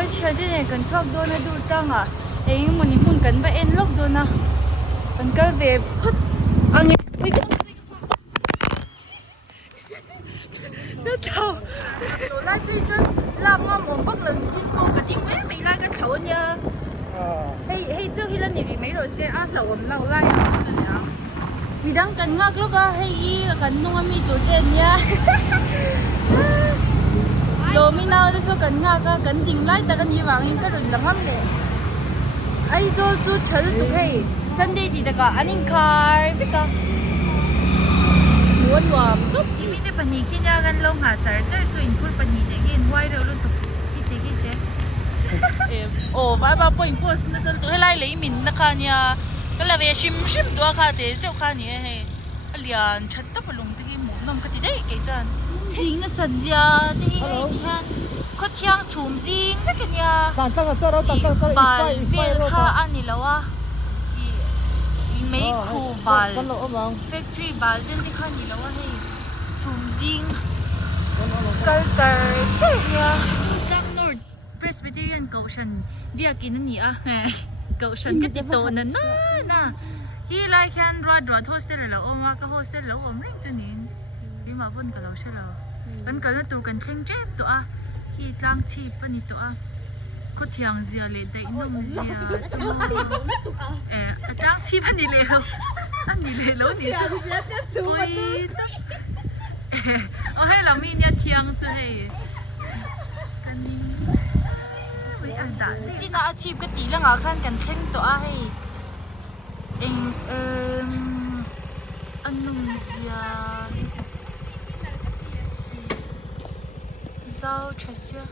ก็เชื่อได้ไงกันชอบโดนนะดูตั้งอ่ะเองมันนี่มุ่นกันไปเอ็นลบโดนนะมันก็เวฟพุทอันนี้ไม่ก็那头，那这阵那我们不能进步个定位没那个头呢。嘿，这迄个你没有些啊头我们老拉呀，มีดังกันงอกแล้วก็ให้ยีกันนุ่งมีตัวเด่นเนี่ยโลมีนาได้สู้กันงอกกันดิ่งไล่แต่กันยีหวังก็รุนแรงเลยไอ้โจจูเฉิดตัวให้ซันเดย์ดีแต่ก็อันนี้คาร์พี่ก็ม้วนว่าตุ๊บยี่มีแต่ปัญญาขี้ยากันลงหาใจเจ้าตัวอินพูดปัญญาอย่างเงี้ยไว้เร็วรุ่นตุ๊บกี่เจ๊โอ้บ้าปอยพูดนั่นสุดตัวให้ไล่เลยมินนะคะเนี่ยก็เลยว่าชิมตัวค่ะแต่เจ้าค่ะเนี่ยเฮ้ยเรียนชัดตัวปลุงที่หมูนมก็ติดได้กี่จันจริงนะสัญญาที่ที่ฮันเขาเที่ยงชุ่มจริงไม่กันเนี่ยบาลเวลค่ะอันนี้แล้วว่าไม่คูบาลแฟคทรีบาลเรื่องที่ข้านี่แล้วว่าเฮ้ยชุ่มจริงกัลเจอร์เจ้าเนี่ยจากนอร์ทเพรสบิเทเรียนเกาชันเดียกินนั่นนี่อ่ะเกาชันก็ติดโตนั่นนะที่ไลค์แคนรอดโฮสเทลแล้วอมว่าก็โฮสเทลแล้วอมเร่งจุนินที่มาพูดกับเราใช่แล้วกันก็แล้วตัวกันเชิงเจ็บตัวที่จ้างชีพนี่ตัวก็เที่ยงเสียเลยได้นุ่มเสียจ้างชีพนี่เลยอันนี้เลยแล้วนี่จะโอ้ยเอาให้เรามีเนี่ยเที่ยงจะให้กันนี่ไม่อันด่าจีน่าอาชีพก็ตีเรื่องอาคันกันเช่นตัวให้เองอันนุ่มเสียเจ้าเชื่อ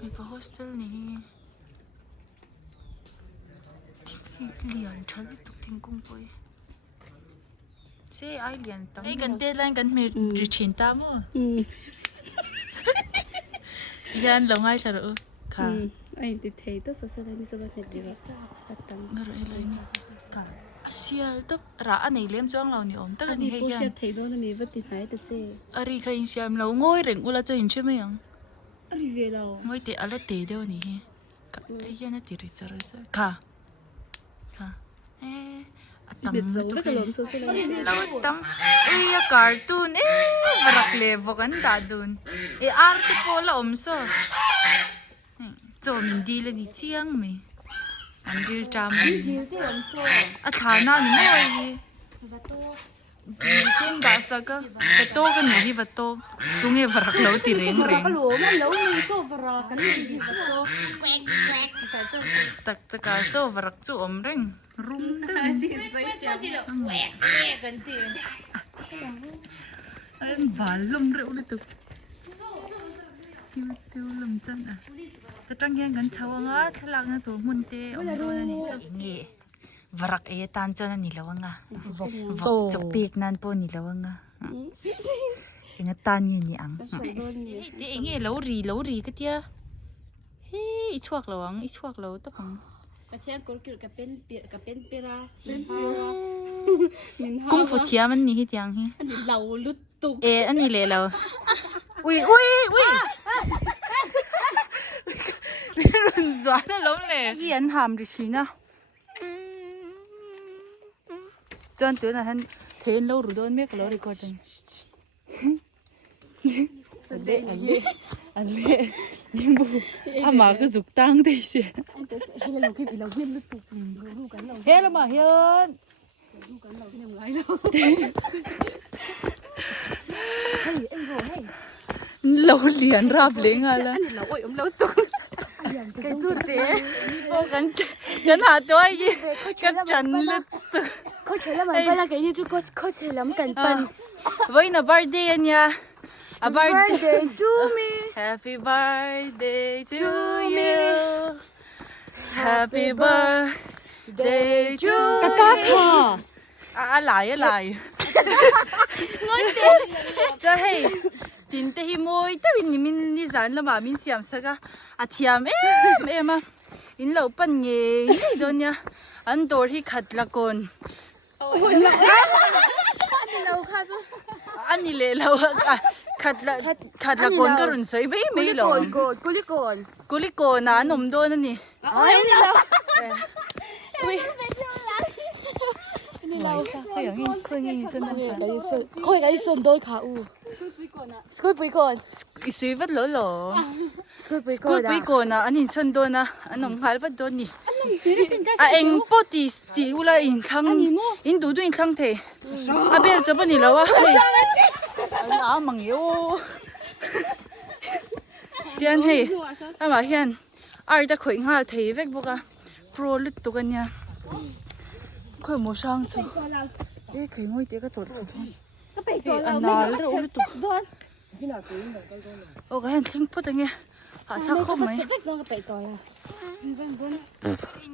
มีโฮสเทลนี่ที่เลี้ยงฉันตุกทิ้งกุ้งไปเซ่ไอเลี้ยงตั้งไอ้กันเดลน์กันมีริชินตามั้งยันลงไอ้ฉันรู้ค่ะไอ้ติดเทตัวสุดๆนี่สบายดีว่าตั้งไม่รู้อะไรนี่กันเสียตัวร้านนี้เลี้ยงจ้องเราเนี่ยอมตั้งนี่ให้ยันเสียเทตัวนี่ว่าติดไหนแต่เจ้อะไรใครเสียมเราง่อยเร่งอุลาจะเห็นใช่ไหมยังอะไรเวลาง่อยเตะอะไรเตะเดี๋ยวนี้ก็ไอ้ยันน่ะติดริจาร์ค่ะตั้มตัวเองเราตั้มการ์ตูนมารักเลวกันตาดูนอาร์ติโคลอมโซ่จอมินดีเลยนี่เชียงไหมอันเดียวจำฐานะนี่ไม่ไหวเช่นดาสก็วัตโต้กันอยู่ที่วัตโต้ตรงนี้ฝรั่งเราตีเร่งก็รู้มันเราไม่โซ่ฝรั่งกันที่วัตโต้ตะการโซ่ฝรั่งจู่อมเร่งรุ่มเร่งกันที่อันบาลลมเร็วเลยตุ๊กทิวลมจันอ่ะแต่ตั้งยังกันชาวงะทลักนะตัวมุนเตอมโดนนี่เจ้านี่วรักตันจนนี่แล้วงะจบปีกนั่นปนี่แล้วงะเองตันนี่อังเดี๋ยวเองเล่ารีก็เดียเฮ้ยอีชวกเราต้องฟังประเทศกูเกี่ยวกับเป็นเปียระกุ้งฟุตเทียมันนี่ที่ยังฮีอันนี้เราลุดตุกอันนี้เลยเราอุ้ยนี่รุนสวนน่ะล้มเลยเรียนทำดิฉันนะจนตัวนั้นเทนเรารู้โดนเมฆเราดีกว่าจังอันเล่ยิ่งบูอามาก็สุกตั้งได้เสียเฮ้ยเรามาเฮียนเราเรียนรับเลี้ยงอะไรเราโอ้ยเราตุกกันสุดเจ๊โอ้กันหาตัวยี่กันจันลึกตึกเขาใช้แล้วมันเวลาแกยี่จุกเขาใช้แล้วกันเป็นไว้นะ birthday อันเนี่ยA birthday to me Happy birthday to you Happy birthday to you กะค่ะอะไรง่อยเด็กจะให้ตินเตหิมวยแต่วินมินนิสันละมามินเสียมสักอาเทียมมาอินเหล่าปัญญานี่โดนเนี่ยอันตัวที่ขัดละคนเราค่ะ อันนี้เลยเราขัดละกนก็รุนใส่ไม่หรอกกุลิโกนะนมโดนนั่นนี่อ๋อนี่เรานี่เราค่ะเขาอย่างนี้เขาอย่างนี้สนุกเขาอย่างนี้สนุกโดยขาอูสกุลปุยก่อนสวยวัดเหรอสกุลปุยก่อนนะอันนี้สนุกโดนนะอันนมหายวัดโดนนี่เองปกติอุลาอินทั้งอินดูอินทั้งเทเบลจะเป็นนี่แล้ววะมังโยเดียนเฮ้มาเฮียนจะข่อยงาเทเวกบุกะโปรลุตตุกันเนี่ยข่อยโมช่างสิข่อยงอยเด็กก็ตัวสุดอันนั้นแล้วลุตตุโอ้กันทิ้งพูดยังไงหาชักเข้าไหม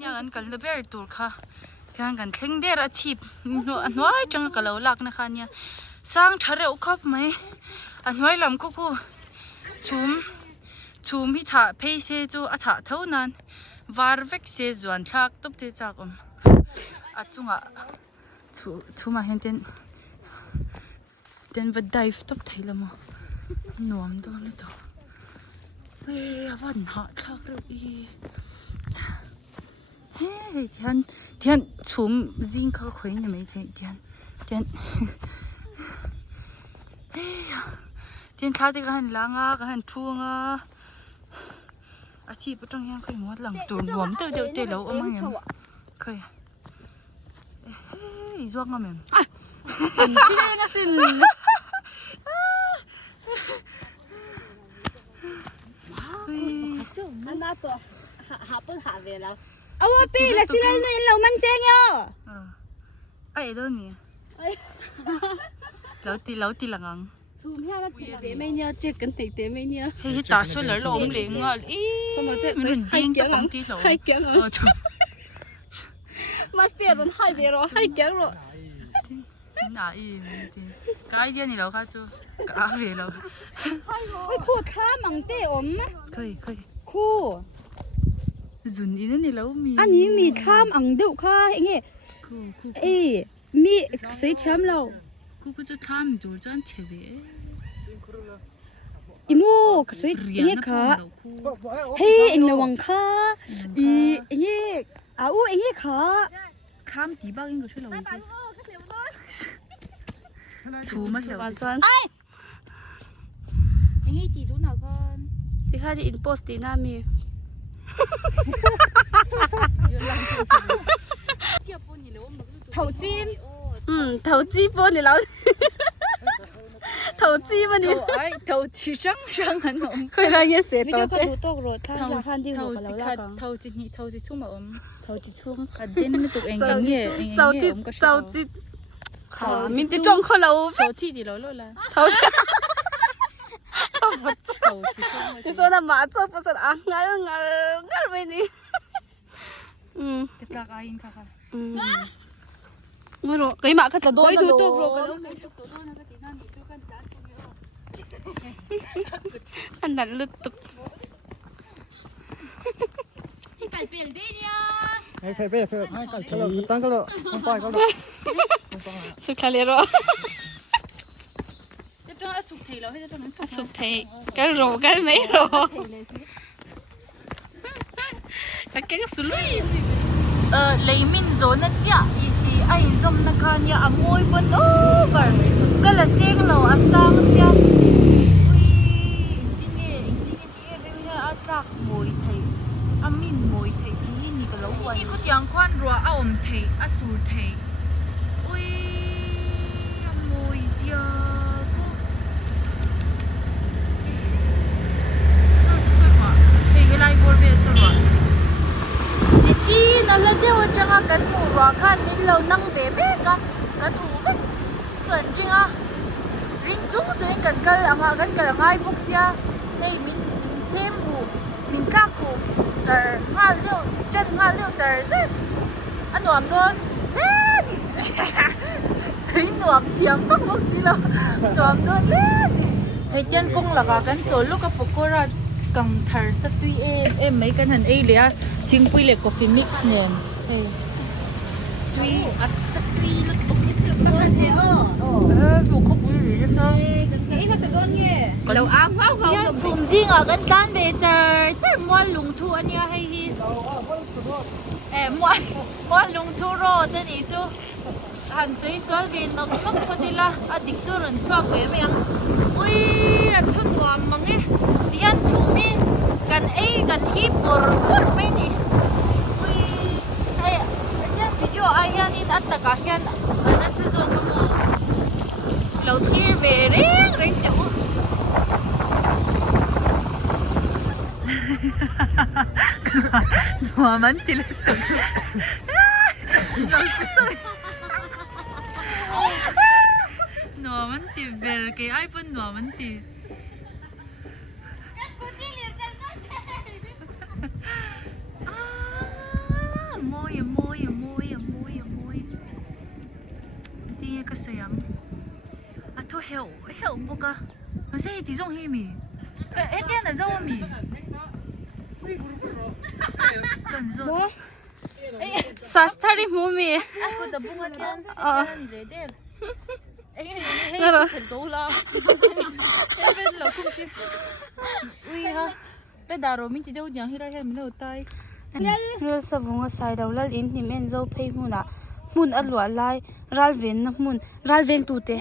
ยังอันกันเลเบอร์ตัวค่ะกันทิ้งเดรัชีพอันน้อยจังกันเราลักนะคะเนี่ยสร้างทะเลอุคบไหมอันน้อยลำกูชุมพิชาเพย์เซจูอาชาเท่านั้นวาร์เวกเซจวนชักตบเตจากจุงชุมาเห็นเต็นวัดไดฟ์ตบไทยละมั้งนวมโดนตัวเฮ้ยวันหาชักเลยเฮ้ยเทียนชุมจิงเขาคุยเนี่ยไม่เทียนเฮ้ยเทียนชาติกันหลังกันทุ่งอาชีพประจำยังเคยงดหลังตัวรวมเดี๋ยวแล้วเอามาอย่างเคยเฮ้ยจ้วงอ่ะแม่พี่ได้ยังสิอันนั้นตัวหาเปิดหาเวลาเอาว่าปีละสิเราเนี่ยเรามันเจ๊งอ่ะไอ้โดนมีแล้วตีหลังซูมให้เราตีเตะไม่เนี่ยเจ๊กันตีไม่เนี่ยเฮ้ยตาสวยเลยล้มเหลงอ่ะอีมันดิ้งกับปังตีหลงให้แกงมาสเตอร์มันให้เบรอให้แกงหรอน่าอีกายเดียนี่เราค่ะจูกาเวเราไม่คู่ข้ามังเตอมเคยคู่จุนอีนั่นนี่เรามีอันนี้มีข้ามอังดุค่ะอย่างเงี้ยมีสวยเทียมเรากูจะทำดูจนเฉยอีโมกสวยอย่างเงี้ยค่ะเฮ้ยเอ็งระวังค่ะอย่างเงี้ยอย่างเงี้ยค่ะข้ามตีบ้างยังก็ช่วยเราถูมาเถอะวันจันอย่างเงี้ยตีดูหน่อยก่อนตีค่ะที่อินโพสตีน่ามี投资投资波你老投资嘛你投資商很濃佢那嘢寫到啫投資充嘛投資充啊點咩讀英語投資面啲裝開樓投資啲樓啦投資你說那馬車不是沒你ไม่รู้กี่มาก็จะโดนอันนั้นลึกตึกไก่เปลี่ยนดีเนี่ยไก่เปลี่ยนให้ไก่เขาเลยตั้งก็เลยต้องปล่อยเขาเลยสุดท้ายเลยหรอจะต้องสุกเทแล้วให้จะต้องสุกเทก็รู้ก็ไม่รู้แต่แกก็สุลุยlấy min zone na chia i ai zom na khan ya amoi bon over kala seng lo asang sia ui tinge be na atak moi thai amin moi thai ti ni ka lo wan ni khut yang kwan ro a om thai asur thai ui amoi sia ko so ma hey lai bor be so ro chị nó là điều chẳng cần mù rõ khăn nên lâu năng về bé cần ủ vết cần riêng chúng tôi cần cần là ngay bốc xia hey mình xem mù mình các cụ giờ hoa liêu chân hoa liêu giờ chứ anh nuông luôn lên sấy nuông thiếm bắc bốc xí lo nuông luôn lên hey chân cung là cả chỗ lúc cái pokora càng thở sắc tuy em mấy cái hành ấy liềnทิ้งปุ้ยเลยกาแฟมิกซ์เนี่ยปุ้ยอัดสักทีแล้วตกที่สุดแล้วกันเถอะบุกเข้าปุ้ยหรือจะ Ý là sẽ đơn nghe. Lầu áo quá không? Ya chum jing a kan tan be char mo lung thu ania hei hi. Mo lung thu ro ta ni chu. Han sei swal be nok nok padila adik chu ran chwa kwe me ang. Ui a thun wa mange. Tian chu mi kan hi por me ni. Ui ai yan video ai yan in at taka hian ana se zon ko mo. Lâu thir về reng chữ Nua manti le Nua manti ver ke ai pun nua manti Moi Đi cái sayang thôi hiểu một cái mà sao thì giống hi mi cái tiền là giống mi cần rồi Sastari mumi. aku dah bunga tiền tiền deh hey thành tố la hey bên lộc cũng tiền ui ha bên đào rồi mình chỉ đâu nhang hi ra hay mình đâu tay Lal sa bunga sai daw lal in ni men zo phei huna. Mun alwa lai ral ven na mun ral ven tu te.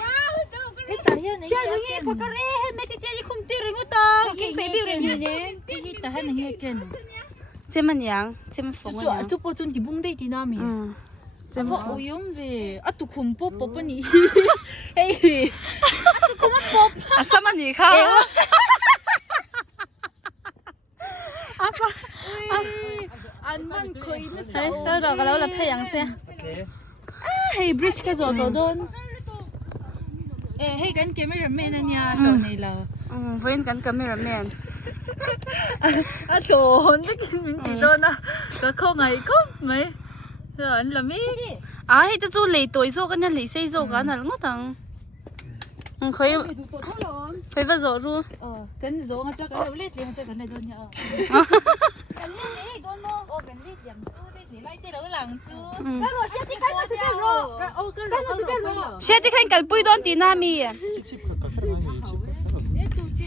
Ita hian ai hian Pakare he me ti ti khum ti ringu ta. King baby ring ni. hi ta hian hi ken Cheman yang, cheman phong chu yang. chu po chun ti bung dei ti na mi Cheman Apa uyum ve atu khum pop pop ni hey atu khum pop Asama ni kha. Asa. an man khoi na sa Ai tao rồi cái là phei yang che. hey bridge ka zo to don hey kan cameraman anya lo nei la Ven kan cameraman. a so hon de kin min ti do na ka kho ngai ko mai rồi anh làm gì À hi ta chu lei toi zo kan lei sei zo kan al ngotang. Khoi phei va zo ru. kan zo nga cha ka le tleng cha kan le don ya kan le don no o kan le yang chu le lai te lo lang chu ka ro sia ti kan se be ro o kan ro Sia ti khain kal pui don ti na mi. chip ka ka khera ni chip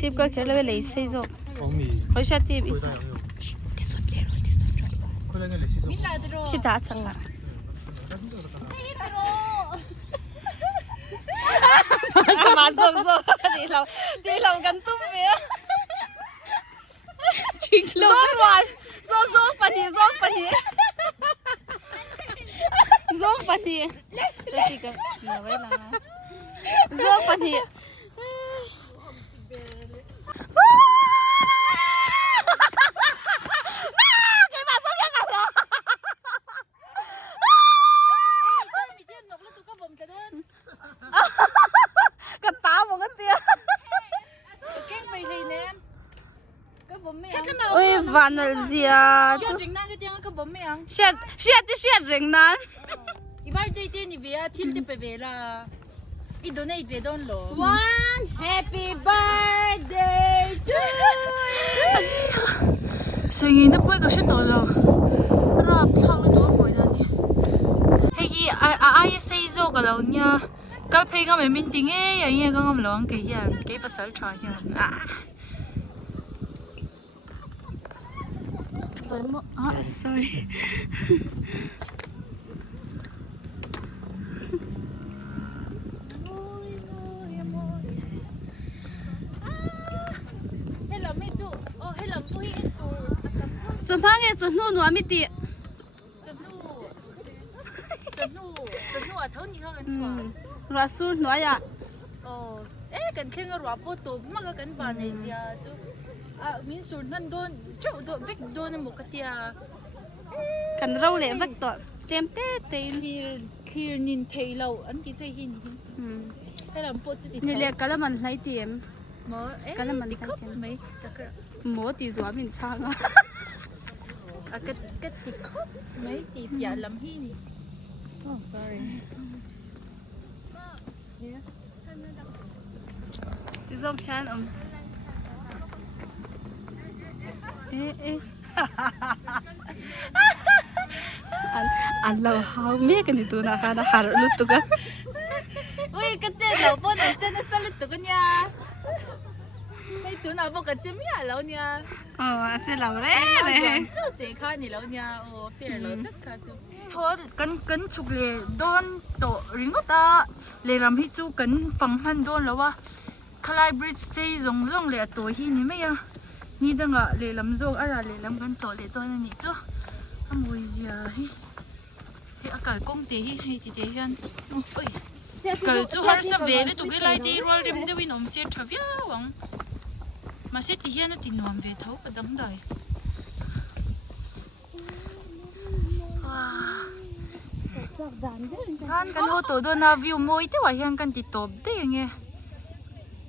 Sip ka khel le lei sei zo. bóng mì Khoi sia ti bi. có lẽ là xí min la de ro Ki ta chang la. Mà zo đi lòng gần tum về. Chính luôn. Zo hoàn. Zo pani. Zo pani. Tôi chỉ cần nói vậy là. Zo pani. Cái bà sao cái rồi. Cái táo một cái tia. cái mày thì nè cái bấm mày Ôi van al zia. Siya ring na cái tiếng cái bấm mày ăn Shit ring nan. ibar day day ni via til te pe vela I donate ve don lo One happy birthday to you 생일 나 보이가 싫더라 랍 상도 보이다니 헤기 아예 세이조 가라오냐 깔페이가 메민팅에 야이에 강함 로한 게 히야 게이파 살 트라이 히야 sorry. hello mi chu hello pui tu Zum pange zu nu mi ti. chnu a thon ni ha kan chwa Rasul nu ya. kan khenga ro po to ma ga kan ba nei sia chu min sun han don chau do vek don mo katia Kan rau le vak to. Tem te te. clear nin thei lo an ti chei hin hello po chu ti Ni le kala man hlai tiam. mo Kala man ti kan khop tiam. mai takra Mo ti zo min changa. kat ti khop mai ti pya lam hi ni oh sorry yes Ti zo phan Allah how me kan itu na har lut tu kan. ui cái trên lẩu bò này trên nó sao lên tụi con nha hay tụi nào bò cái trên mía lẩu nha trên lẩu đấy này chú chị khai này lẩu nha phía lẩu tất cả chú thôi cấn chụp lệ đón tổ ring ta lệ làm hết chú cấn phẳng hẳn đón lẩu à Kalai Bridge xây rong rong lệ tổ hi này mấy à ni đang à lệ làm rong à lệ làm cấn tổ lệ tôi này chú mùi gì à hi hi cả công ty hi thì thế hen ôi cái chú har sa về đấy tụi cái lại đi rồi đem đi nôm xe thở vía vắng mà xe thì hiện nó thì nôm về thấu cái đống đời kan kan ho to do na view moi te wa hian kan ti top de nge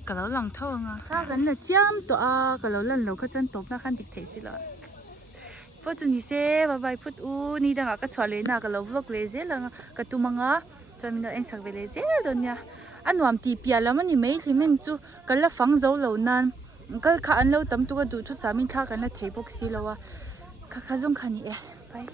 ka lo lang thau nga sa kan na chiam to a ka lo lan lo kha chan top na khan dik thei si la po chu ni se bye bye phut u ni da ka chwale na ka lo vlog le je la ka tu manga chamina en sak vele je don ya anwam ti pia la mani mai thimeng chu kala fang zo lo nan kal kha an lo tam tu ka du thu samin tha kan na thei bok si lo wa kha kha jong khani e bye